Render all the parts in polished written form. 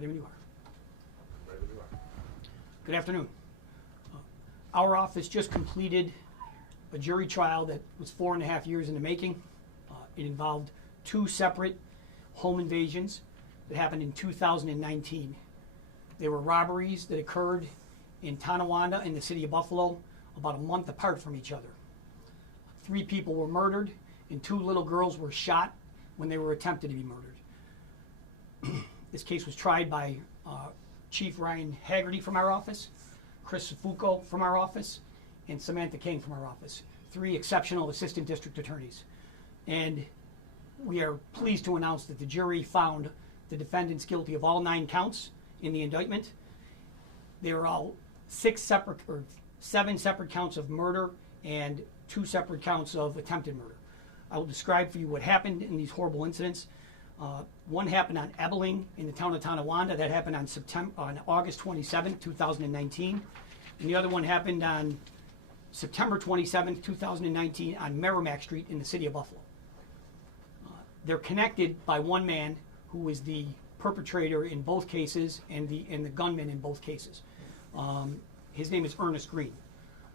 Ready when you are. Ready when you are. Good afternoon. Our office just completed a jury trial that was 4.5 years in the making. It involved 2 separate home invasions that happened in 2019. They were robberies that occurred in Tonawanda in the city of Buffalo about a month apart from each other. 3 people were murdered and 2 little girls were shot when they were attempted to be murdered. This case was tried by Chief Ryan Haggerty from our office, Chris Safuco from our office, and Samantha King from our office. 3 exceptional assistant district attorneys. And we are pleased to announce that the jury found the defendants guilty of all 9 counts in the indictment. They were all 7 separate counts of murder and 2 separate counts of attempted murder. I will describe for you what happened in these horrible incidents. One happened on Ebeling in the town of Tonawanda. That happened on August 27, 2019. And the other one happened on September 27, 2019 on Merrimack Street in the city of Buffalo. They're connected by one man who is the perpetrator in both cases and the gunman in both cases. His name is Ernest Green.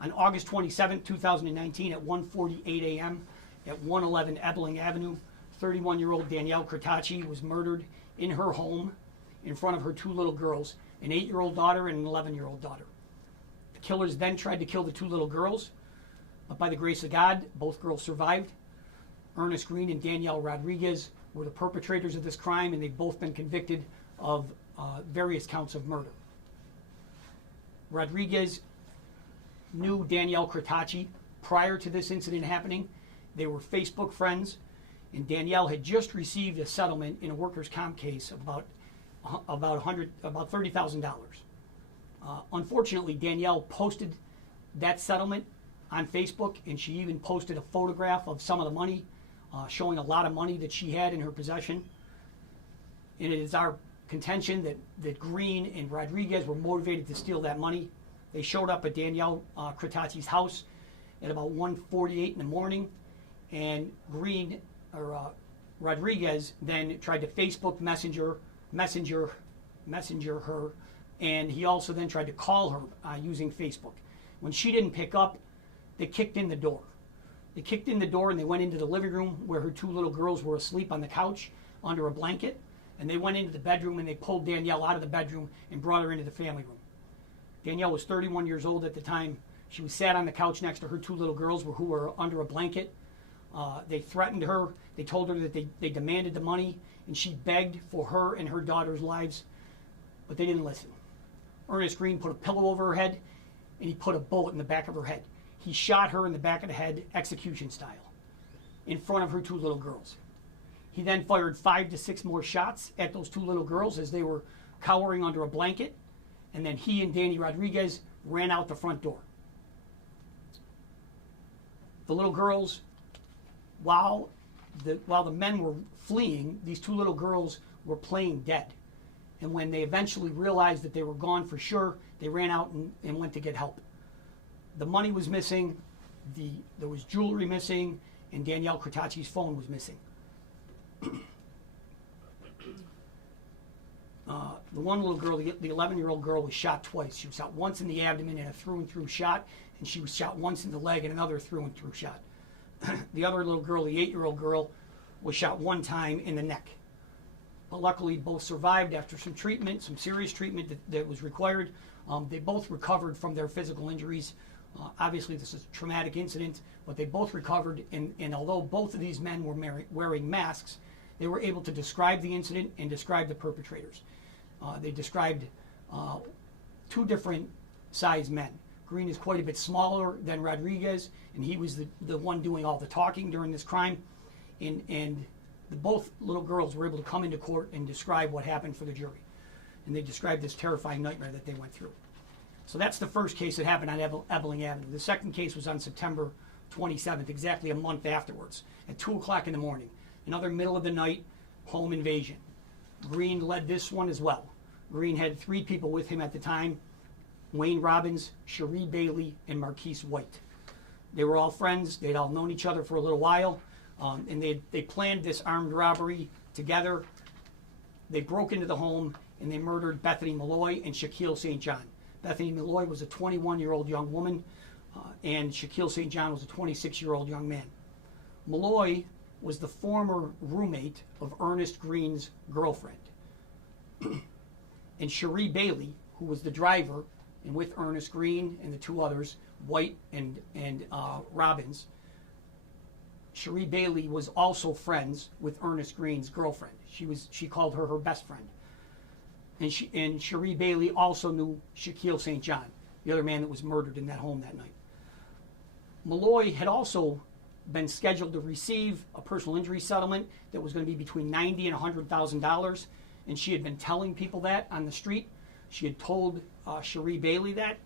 On August 27, 2019 at 1:48 a.m. at 111 Ebeling Avenue, 31-year-old Danielle Crotacci was murdered in her home in front of her 2 little girls, an 8-year-old daughter and an 11-year-old daughter. The killers then tried to kill the 2 little girls, but by the grace of God, both girls survived. Ernest Green and Danielle Rodriguez were the perpetrators of this crime, and they've both been convicted of various counts of murder. Rodriguez knew Danielle Crotacci prior to this incident happening. They were Facebook friends, and Danielle had just received a settlement in a workers' comp case of about $30,000. Unfortunately, Danielle posted that settlement on Facebook, and she even posted a photograph of some of the money, showing a lot of money that she had in her possession. And it is our contention that Green and Rodriguez were motivated to steal that money. They showed up at Danielle Crotacci's house at about 1:48 in the morning, and Rodriguez then tried to Facebook messenger her, and he also then tried to call her using Facebook. When she didn't pick up, they kicked in the door. They kicked in the door and they went into the living room where her 2 little girls were asleep on the couch under a blanket, and they went into the bedroom and they pulled Danielle out of the bedroom and brought her into the family room. Danielle was 31 years old at the time. She was sat on the couch next to her 2 little girls who were under a blanket. They threatened her. They told her that they demanded the money, and she begged for her and her daughter's lives, but they didn't listen. Ernest Green put a pillow over her head, and he put a bullet in the back of her head. He shot her in the back of the head, execution style, in front of her 2 little girls. He then fired 5 to 6 more shots at those 2 little girls as they were cowering under a blanket, and then he and Danny Rodriguez ran out the front door. The little girls, while the men were fleeing, these 2 little girls were playing dead. And when they eventually realized that they were gone for sure, they ran out and went to get help. The money was missing, there was jewelry missing, and Danielle Crotacci's phone was missing. The one little girl, the 11-year-old girl, was shot twice. She was shot once in the abdomen in a through-and-through shot, and she was shot once in the leg in another through-and-through shot. The other little girl, the 8-year-old girl, was shot 1 time in the neck. But luckily, both survived after some treatment, some serious treatment that was required. They both recovered from their physical injuries. Obviously, this is a traumatic incident, but they both recovered, and although both of these men were wearing masks, they were able to describe the incident and describe the perpetrators. They described 2 different size men. Green is quite a bit smaller than Rodriguez, and he was the one doing all the talking during this crime. And both little girls were able to come into court and describe what happened for the jury. And they described this terrifying nightmare that they went through. So that's the first case that happened on Ebeling Avenue. The second case was on September 27th, exactly a month afterwards, at 2 o'clock in the morning. Another middle of the night home invasion. Green led this one as well. Green had 3 people with him at the time: Wayne Robbins, Cherie Bailey, and Marquise White. They were all friends. They'd all known each other for a little while, and they planned this armed robbery together. they broke into the home and they murdered Bethany Malloy and Shaquille St. John. Bethany Malloy was a 21-year-old young woman, and Shaquille St. John was a 26-year-old young man. Malloy was the former roommate of Ernest Green's girlfriend. And Cherie Bailey, who was the driver, and with Ernest Green and the two others, White and Robbins, Cherie Bailey was also friends with Ernest Green's girlfriend. She called her best friend. And Cherie Bailey also knew Shaquille St. John, the other man that was murdered in that home that night. Malloy had also been scheduled to receive a personal injury settlement that was going to be between $90,000 and $100,000, and she had been telling people that on the street. She had told Cherie Bailey that,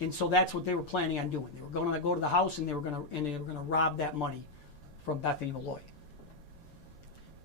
and so that's what they were planning on doing. They were going to go to the house and they were going to rob that money from Bethany Malloy.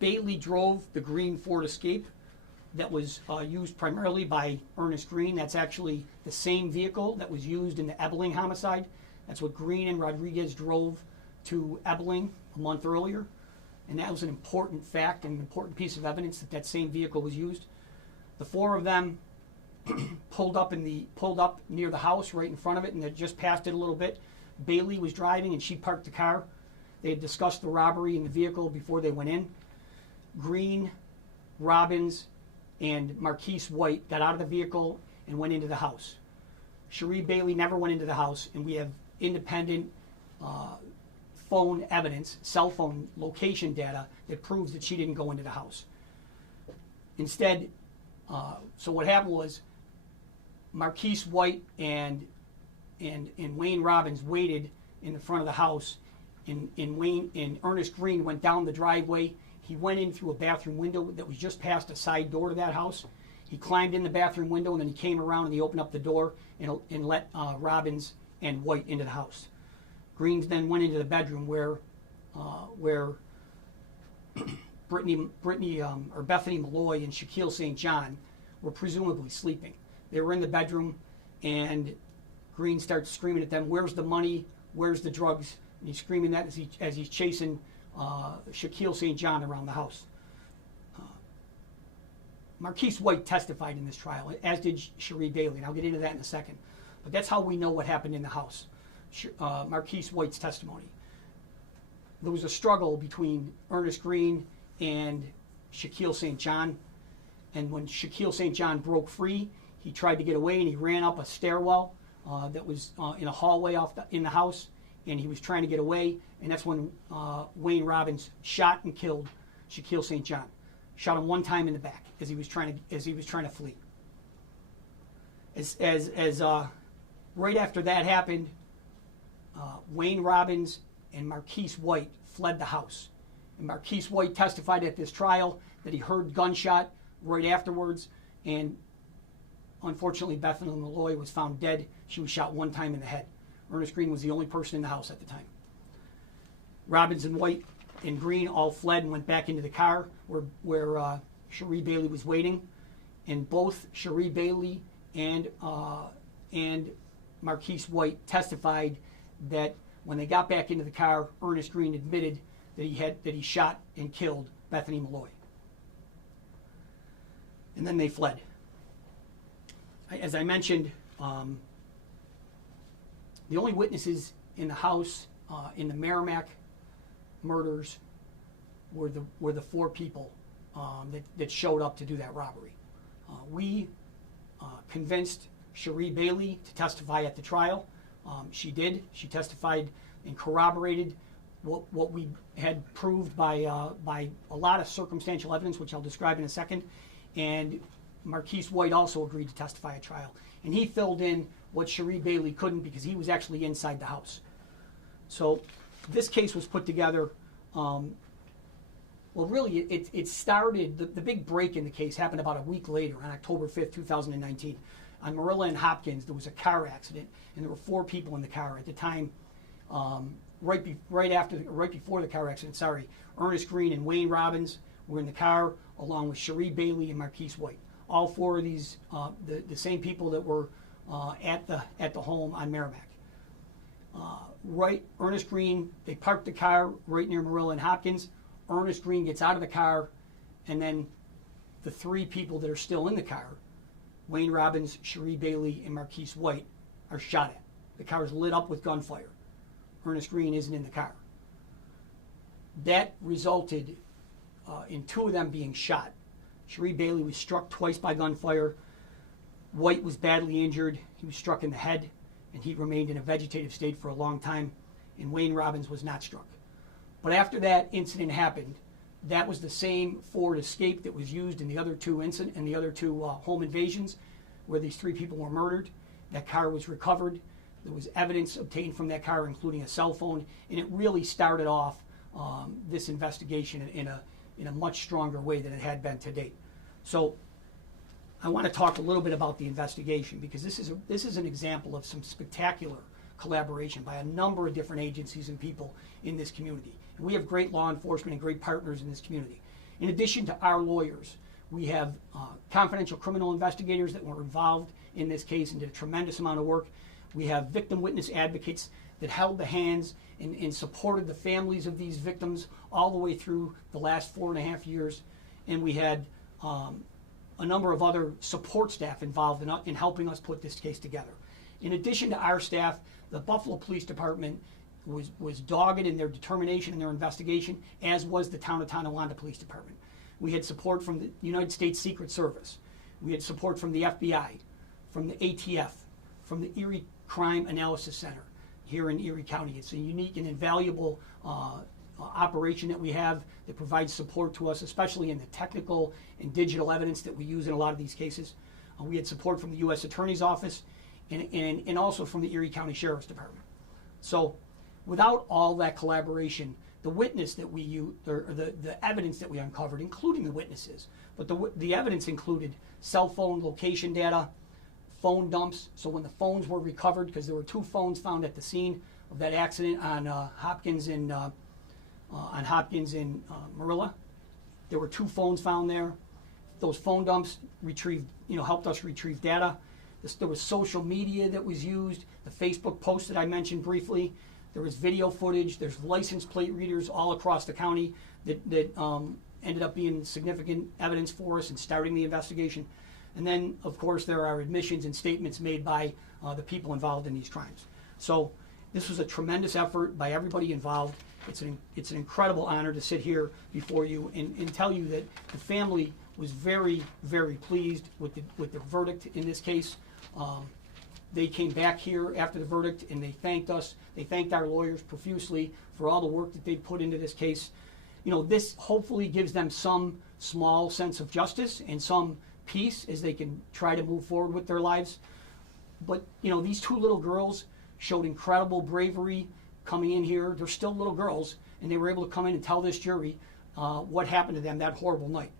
Bailey drove the green Ford Escape that was used primarily by Ernest Green. That's actually the same vehicle that was used in the Ebeling homicide. That's what Green and Rodriguez drove to Ebeling a month earlier. And that was an important fact and an important piece of evidence that that same vehicle was used. The four of them pulled up near the house right in front of it, and they just passed it a little bit. Bailey was driving and she parked the car. They had discussed the robbery in the vehicle before they went in. Green, Robbins, and Marquise White got out of the vehicle and went into the house. Cherie Bailey never went into the house, and we have independent phone evidence, cell phone location data that proves that she didn't go into the house. Instead, so what happened was Marquise White and Wayne Robbins waited in the front of the house, and Ernest Green went down the driveway. He went in through a bathroom window that was just past a side door to that house. He climbed in the bathroom window, and then he came around and he opened up the door and let Robbins and White into the house. Green then went into the bedroom where Bethany Malloy and Shaquille St. John were presumably sleeping. They were in the bedroom, and Green starts screaming at them, "Where's the money? Where's the drugs?" And he's screaming that as he's chasing Shaquille St. John around the house. Marquise White testified in this trial, as did Cherie Bailey, and I'll get into that in a second. But that's how we know what happened in the house. Marquise White's testimony. There was a struggle between Ernest Green and Shaquille St. John, and when Shaquille St. John broke free, he tried to get away and he ran up a stairwell that was in a hallway in the house, and he was trying to get away, and that's when Wayne Robbins shot and killed Shaquille St. John. Shot him one time in the back as he was trying to flee. Right after that happened, Wayne Robbins and Marquise White fled the house. And Marquise White testified at this trial that he heard gunshot right afterwards, and unfortunately Bethany Malloy was found dead. She was shot one time in the head. Ernest Green was the only person in the house at the time. Robbins and White and Green all fled and went back into the car where Cherie Bailey was waiting, and both Cherie Bailey and Marquise White testified that when they got back into the car, Ernest Green admitted that he shot and killed Bethany Malloy. And then they fled. As I mentioned, the only witnesses in the house in the Merrimack murders were the four people that showed up to do that robbery. We convinced Cherie Bailey to testify at the trial. She did. She testified and corroborated what we had proved by a lot of circumstantial evidence, which I'll describe in a second. And Marquise White also agreed to testify at trial. And he filled in what Cherie Bailey couldn't because he was actually inside the house. So this case was put together. Well, really, it started, the big break in the case happened about a week later, on October 5th, 2019. On Marilla and Hopkins, there was a car accident, and there were four people in the car at the time. Right before the car accident, Ernest Green and Wayne Robbins were in the car, along with Cherie Bailey and Marquise White. All four of these, the same people that were at the home on Merrimack. Ernest Green, they parked the car right near Marilla and Hopkins. Ernest Green gets out of the car, and then the three people that are still in the car, Wayne Robbins, Cherie Bailey, and Marquise White, are shot at. The car is lit up with gunfire. Ernest Green isn't in the car. That resulted in two of them being shot. Cherie Bailey was struck twice by gunfire. White was badly injured. He was struck in the head, and he remained in a vegetative state for a long time. And Wayne Robbins was not struck. But after that incident happened, that was the same Ford Escape that was used in the other two home invasions, where these three people were murdered. That car was recovered. There was evidence obtained from that car, including a cell phone, and it really started off this investigation in a much stronger way than it had been to date. So I want to talk a little bit about the investigation, because this is an example of some spectacular collaboration by a number of different agencies and people in this community. And we have great law enforcement and great partners in this community. In addition to our lawyers, we have confidential criminal investigators that were involved in this case and did a tremendous amount of work. We have victim witness advocates that held the hands and supported the families of these victims all the way through the last 4.5 years. And we had a number of other support staff involved in helping us put this case together. In addition to our staff, the Buffalo Police Department was dogged in their determination and their investigation, as was the town of Tonawanda Police Department. We had support from the United States Secret Service. We had support from the FBI, from the ATF, from the Erie Crime Analysis Center here in Erie County. It's a unique and invaluable operation that we have that provides support to us, especially in the technical and digital evidence that we use in a lot of these cases. We had support from the U.S. Attorney's Office and also from the Erie County Sheriff's Department. So without all that collaboration, the witness that we used, or the evidence that we uncovered, including the witnesses, but the evidence included cell phone location data, phone dumps. So when the phones were recovered, because there were two phones found at the scene of that accident on Hopkins and Marilla, there were two phones found there. Those phone dumps helped us retrieve data. There was social media that was used, the Facebook post that I mentioned briefly. There was video footage. There's license plate readers all across the county that ended up being significant evidence for us in starting the investigation. And then, of course, there are admissions and statements made by the people involved in these crimes. So this was a tremendous effort by everybody involved. It's an incredible honor to sit here before you and tell you that the family was very, very pleased with the verdict in this case. They came back here after the verdict and they thanked us. They thanked our lawyers profusely for all the work that they put into this case. This hopefully gives them some small sense of justice and some peace as they can try to move forward with their lives. But, these two little girls showed incredible bravery coming in here. They're still little girls, and they were able to come in and tell this jury what happened to them that horrible night.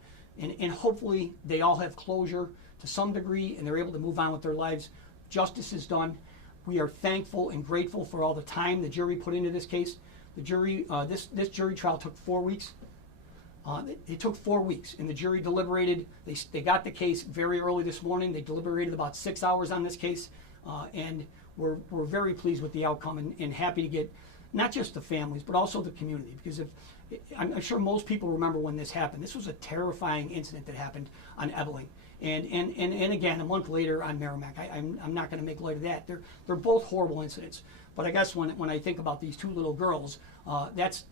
And hopefully they all have closure to some degree, and they're able to move on with their lives. Justice is done. We are thankful and grateful for all the time the jury put into this case. The jury, this jury trial took 4 weeks. It took 4 weeks, and the jury deliberated. They got the case very early this morning. They deliberated about 6 hours on this case, and we're very pleased with the outcome and happy to get not just the families, but also the community. Because I'm sure most people remember when this happened. This was a terrifying incident that happened on Ebeling. And again, a month later on Merrimack. I'm not going to make light of that. They're both horrible incidents. But I guess when I think about these two little girls, that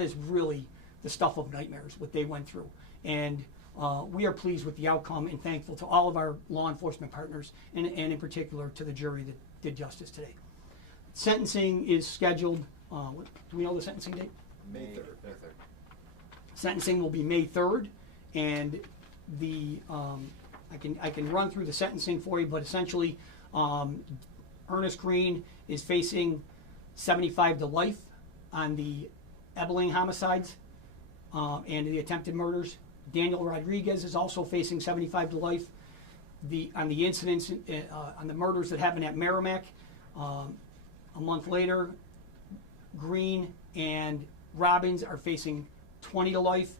is really the stuff of nightmares, what they went through. And we are pleased with the outcome and thankful to all of our law enforcement partners and in particular to the jury that did justice today. Sentencing is scheduled, do we know the sentencing date? May 3rd. Sentencing will be May 3rd, and I can run through the sentencing for you, but essentially Ernest Green is facing 75 to life on the Ebeling homicides and the attempted murders. Daniel Rodriguez is also facing 75 to life. On the incidents, on the murders that happened at Merrimack, a month later, Green and Robbins are facing 20 to life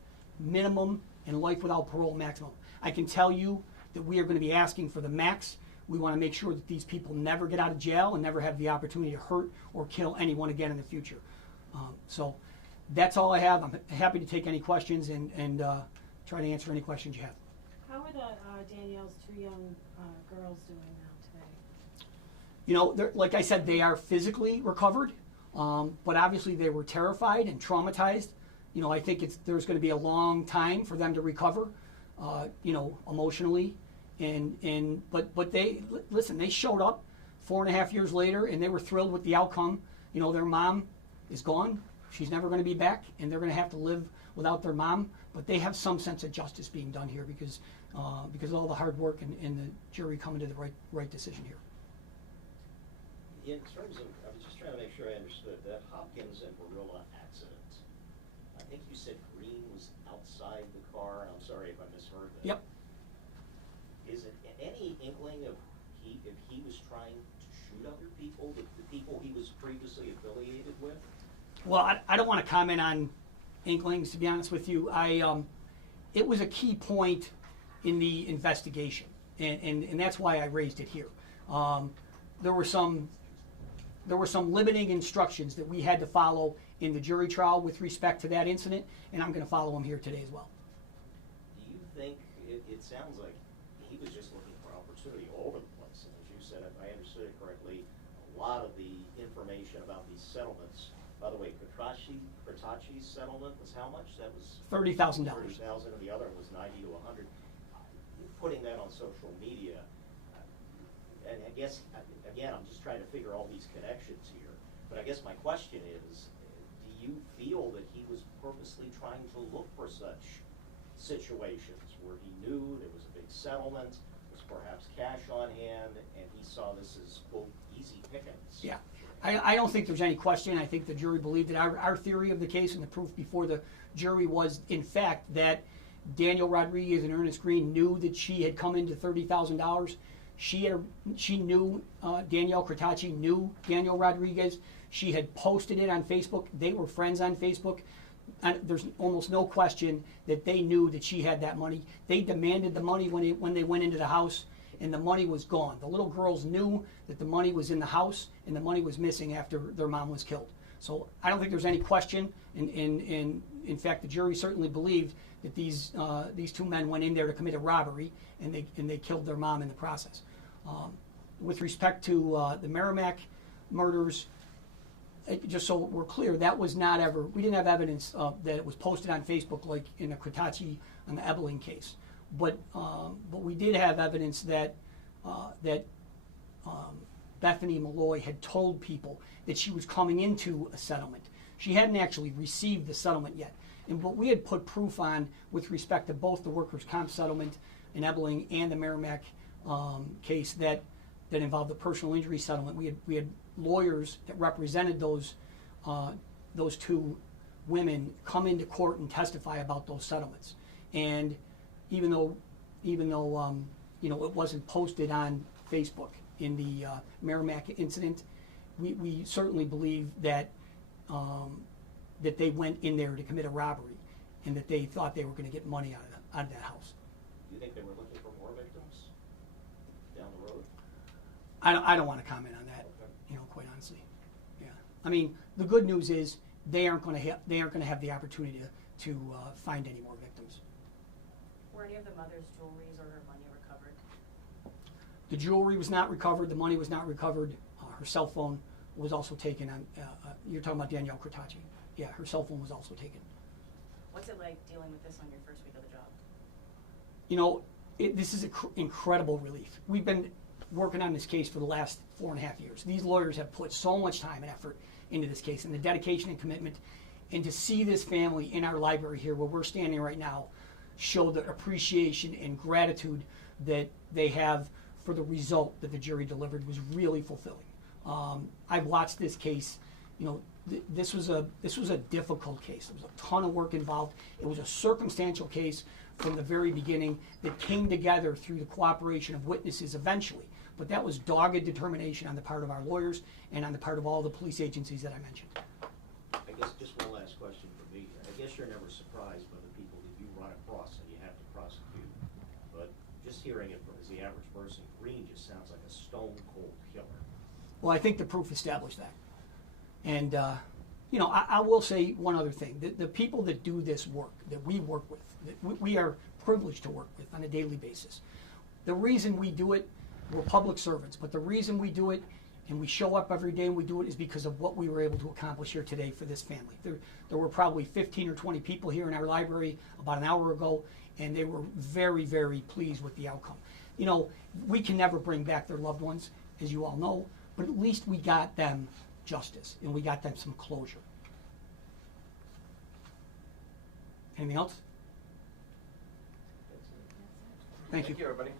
minimum and life without parole maximum. I can tell you that we are going to be asking for the max. We want to make sure that these people never get out of jail and never have the opportunity to hurt or kill anyone again in the future. So that's all I have. I'm happy to take any questions, and try to answer any questions you have. How are Danielle's two young girls doing now today? You know, like I said, they are physically recovered, but obviously they were terrified and traumatized. You know, I think there's going to be a long time for them to recover, you know, emotionally. But they, listen, they showed up 4.5 years later, and they were thrilled with the outcome. You know, their mom is gone. She's never going to be back, and they're going to have to live without their mom. But they have some sense of justice being done here because of all the hard work and the jury coming to the right decision here. In terms of, I was just trying to make sure I understood that Hopkins and Barilla accident. I think you said Green was outside the car. I'm sorry if I misheard that. Yep. Is it any inkling of if he was trying to shoot other people, the people he was previously affiliated with? Well, I don't want to comment on inklings, to be honest with you. It was a key point in the investigation, and that's why I raised it here. There were some limiting instructions that we had to follow in the jury trial with respect to that incident, and I'm going to follow them here today as well. Do you think, it sounds like he was just looking for opportunity all over the place, and as you said, if I understood it correctly, a lot of the information about these settlements, by the way, Kratachi's settlement was how much? That was $30,000. $30,000, and the other was 90 to 100. Putting that on social media, and I guess, again, I'm just trying to figure all these connections here, but I guess my question is, do you feel that he was purposely trying to look for such situations where he knew there was a big settlement, was perhaps cash on hand, and he saw this as, quote, easy pickings? Yeah. I don't think there's any question. I think the jury believed that our theory of the case and the proof before the jury was, in fact, that Daniel Rodriguez and Ernest Green knew that she had come into $30,000. She knew Danielle Kratachi knew Daniel Rodriguez. She had posted it on Facebook. They were friends on Facebook. And there's almost no question that they knew that she had that money. They demanded the money when they went into the house, and the money was gone. The little girls knew that the money was in the house, and the money was missing after their mom was killed. So I don't think there's any question. And in fact, the jury certainly believed that these two men went in there to commit a robbery, and they killed their mom in the process. With respect to the Merrimack murders, just so we're clear, that was not ever. We didn't have evidence that it was posted on Facebook like in the Kratachi and the Ebeling case, but we did have evidence that Bethany Malloy had told people that she was coming into a settlement. She hadn't actually received the settlement yet. And what we had put proof on with respect to both the workers' comp settlement in Ebeling and the Merrimack case that involved the personal injury settlement, we had lawyers that represented those two women come into court and testify about those settlements. And even though you know, it wasn't posted on Facebook in the Merrimack incident, we certainly believe that that they went in there to commit a robbery, and that they thought they were going to get money out of that house. Do you think they were looking for more victims down the road? I don't want to comment on that. Okay. You know, quite honestly. Yeah. I mean, the good news is they aren't going to have the opportunity to find any more victims. Were any of the mother's jewelries or her money recovered? The jewelry was not recovered. The money was not recovered. Her cell phone was also taken. You're talking about Danielle Kratachi. Yeah, her cell phone was also taken. What's it like dealing with this on your first week of the job? You know, this is incredible relief. We've been working on this case for the last 4.5 years. These lawyers have put so much time and effort into this case, and the dedication and commitment. And to see this family in our library here, where we're standing right now, show the appreciation and gratitude that they have for the result that the jury delivered was really fulfilling. I've watched this case. You know, this was a difficult case. There was a ton of work involved. It was a circumstantial case from the very beginning that came together through the cooperation of witnesses eventually. But that was dogged determination on the part of our lawyers and on the part of all the police agencies that I mentioned. I guess just one last question for me. I guess you're never surprised by the people that you run across and you have to prosecute. But just hearing it from as the average person, Green just sounds like a stone cold killer. Well, I think the proof established that. And you know, I will say one other thing. The people that do this work, that we work with, that we are privileged to work with on a daily basis, the reason we do it, we're public servants, but the reason we do it and we show up every day and we do it is because of what we were able to accomplish here today for this family. There were probably 15 or 20 people here in our library about an hour ago, and they were very, very pleased with the outcome. You know, we can never bring back their loved ones, as you all know, but at least we got them justice and we got them some closure. Anything else? Thank you. Thank you, everybody.